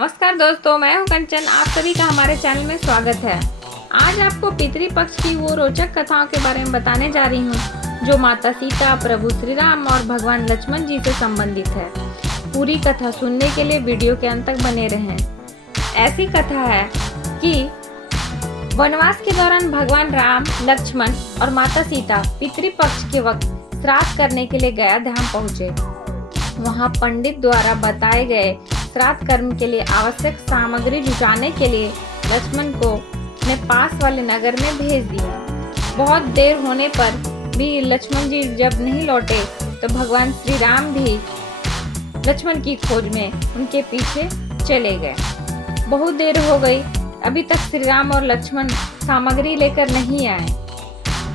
नमस्कार दोस्तों, मैं हूं कंचन। आप सभी का हमारे चैनल में स्वागत है। आज आपको पितृपक्ष की वो रोचक कथाओं के बारे में बताने जा रही हूं जो माता सीता, प्रभु श्री राम और भगवान लक्ष्मण जी से संबंधित है। पूरी कथा सुनने के लिए वीडियो के अंत तक बने रहें। ऐसी कथा है कि वनवास के दौरान भगवान राम, लक्ष्मण और माता सीता पितृपक्ष के वक्त श्राद्ध करने के लिए गया धाम पहुँचे। वहाँ पंडित द्वारा बताए गए श्राद्ध कर्म के लिए आवश्यक सामग्री जुटाने के लिए लक्ष्मण को ने पास वाले नगर में भेज दिया। बहुत देर होने पर भी लक्ष्मण जी जब नहीं लौटे तो भगवान श्री राम भी लक्ष्मण की खोज में उनके पीछे चले गए। बहुत देर हो गई, अभी तक श्री राम और लक्ष्मण सामग्री लेकर नहीं आए।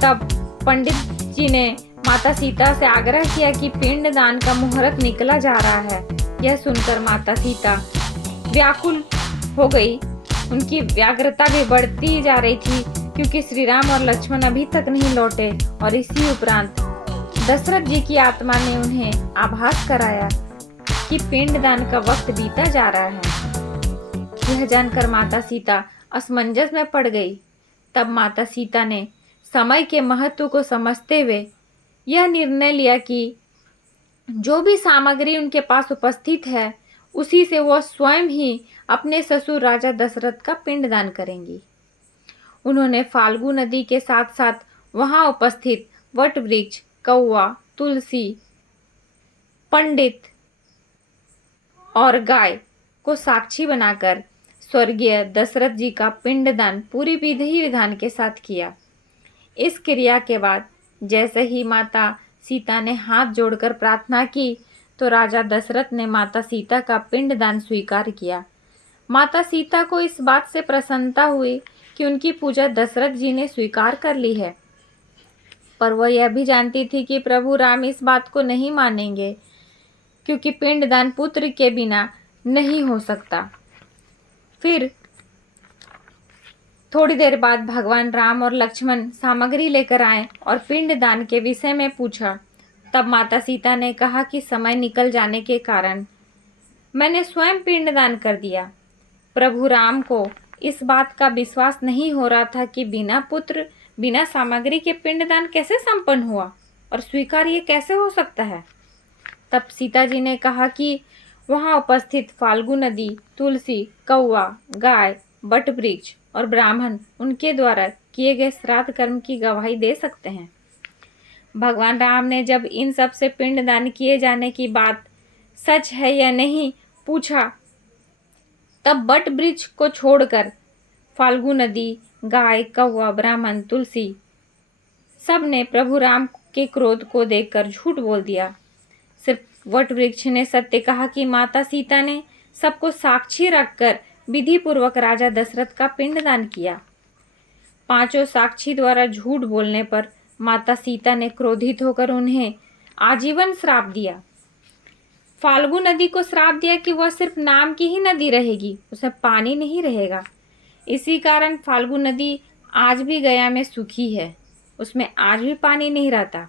तब पंडित जी ने माता सीता से आग्रह किया कि पिंड दान का मुहूर्त निकला जा रहा है। यह सुनकर माता सीता व्याकुल हो गई। उनकी व्यग्रता भी बढ़ती जा रही थी क्योंकि श्री राम और लक्ष्मण अभी तक नहीं लौटे और इसी उपरांत दशरथ जी की आत्मा ने उन्हें आभास कराया कि पिंड दान का वक्त बीता जा रहा है। यह जानकर माता सीता असमंजस में पड़ गई। तब माता सीता ने समय के महत्व को समझते हुए यह निर्णय लिया कि जो भी सामग्री उनके पास उपस्थित है उसी से वह स्वयं ही अपने ससुर राजा दशरथ का पिंडदान करेंगी। उन्होंने फाल्गु नदी के साथ साथ वहां उपस्थित वट वृक्ष, कौवा, तुलसी, पंडित और गाय को साक्षी बनाकर स्वर्गीय दशरथ जी का पिंडदान पूरी विधि विधान के साथ किया। इस क्रिया के बाद जैसे ही माता सीता ने हाथ जोड़कर प्रार्थना की तो राजा दशरथ ने माता सीता का पिंडदान स्वीकार किया। माता सीता को इस बात से प्रसन्नता हुई कि उनकी पूजा दशरथ जी ने स्वीकार कर ली है, पर वह यह भी जानती थी कि प्रभु राम इस बात को नहीं मानेंगे क्योंकि पिंडदान पुत्र के बिना नहीं हो सकता। फिर थोड़ी देर बाद भगवान राम और लक्ष्मण सामग्री लेकर आए और पिंडदान के विषय में पूछा। तब माता सीता ने कहा कि समय निकल जाने के कारण मैंने स्वयं पिंडदान कर दिया। प्रभु राम को इस बात का विश्वास नहीं हो रहा था कि बिना पुत्र, बिना सामग्री के पिंडदान कैसे संपन्न हुआ और स्वीकार ये कैसे हो सकता है। तब सीता जी ने कहा कि वहां उपस्थित फाल्गु नदी, तुलसी, कौवा, गाय, बट वृक्ष और ब्राह्मण उनके द्वारा किए गए श्राद्ध कर्म की गवाही दे सकते हैं। भगवान राम ने जब इन सब से पिंडदान किए जाने की बात सच है या नहीं पूछा, तब बट वृक्ष को छोड़कर फाल्गु नदी, गाय, कौवा, ब्राह्मण, तुलसी सब ने प्रभु राम के क्रोध को देखकर झूठ बोल दिया। सिर्फ वट वृक्ष ने सत्य कहा कि माता सीता ने सबको साक्षी रखकर विधि पूर्वक राजा दशरथ का पिंडदान किया। पांचों साक्षी द्वारा झूठ बोलने पर माता सीता ने क्रोधित होकर उन्हें आजीवन श्राप दिया। फाल्गु नदी को श्राप दिया कि वह सिर्फ नाम की ही नदी रहेगी, उसमें पानी नहीं रहेगा। इसी कारण फाल्गु नदी आज भी गया में सूखी है, उसमें आज भी पानी नहीं रहता।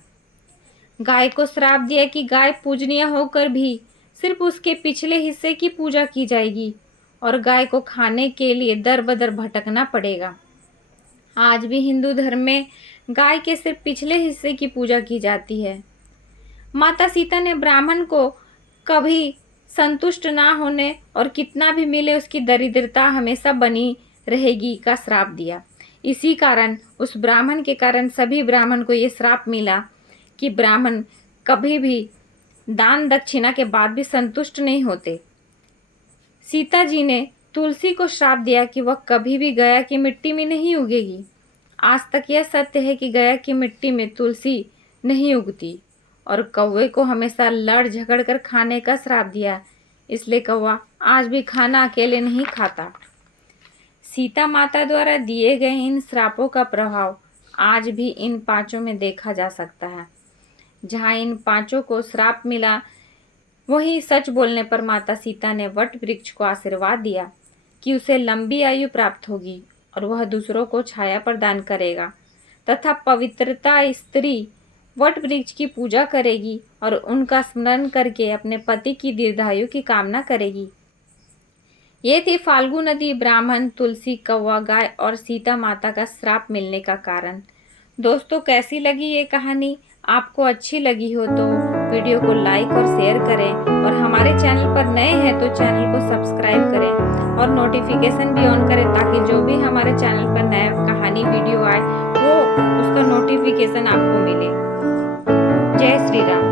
गाय को श्राप दिया कि गाय पूजनीय होकर भी सिर्फ उसके पिछले हिस्से की पूजा की जाएगी और गाय को खाने के लिए दर बदर भटकना पड़ेगा। आज भी हिंदू धर्म में गाय के सिर्फ पिछले हिस्से की पूजा की जाती है। माता सीता ने ब्राह्मण को कभी संतुष्ट ना होने और कितना भी मिले उसकी दरिद्रता हमेशा बनी रहेगी का श्राप दिया। इसी कारण उस ब्राह्मण के कारण सभी ब्राह्मण को ये श्राप मिला कि ब्राह्मण कभी भी दान दक्षिणा के बाद भी संतुष्ट नहीं होते। सीता जी ने तुलसी को श्राप दिया कि वह कभी भी गया की मिट्टी में नहीं उगेगी। आज तक यह सत्य है कि गया की मिट्टी में तुलसी नहीं उगती। और कौवे को हमेशा लड़ झगड़ कर खाने का श्राप दिया, इसलिए कौवा आज भी खाना अकेले नहीं खाता। सीता माता द्वारा दिए गए इन श्रापों का प्रभाव आज भी इन पांचों में देखा जा सकता है। जहाँ इन पांचों को श्राप मिला वहीं सच बोलने पर माता सीता ने वट वृक्ष को आशीर्वाद दिया कि उसे लंबी आयु प्राप्त होगी और वह दूसरों को छाया प्रदान करेगा तथा पवित्रता स्त्री वट वृक्ष की पूजा करेगी और उनका स्मरण करके अपने पति की दीर्घायु की कामना करेगी। ये थी फाल्गु नदी, ब्राह्मण, तुलसी, कौवा, गाय और सीता माता का श्राप मिलने का कारण। दोस्तों, कैसी लगी ये कहानी? आपको अच्छी लगी हो तो वीडियो को लाइक और शेयर करें, और हमारे चैनल पर नए हैं तो चैनल को सब्सक्राइब करें और नोटिफिकेशन भी ऑन करें, ताकि जो भी हमारे चैनल पर नया कहानी वीडियो आए वो उसका नोटिफिकेशन आपको मिले। जय श्री राम।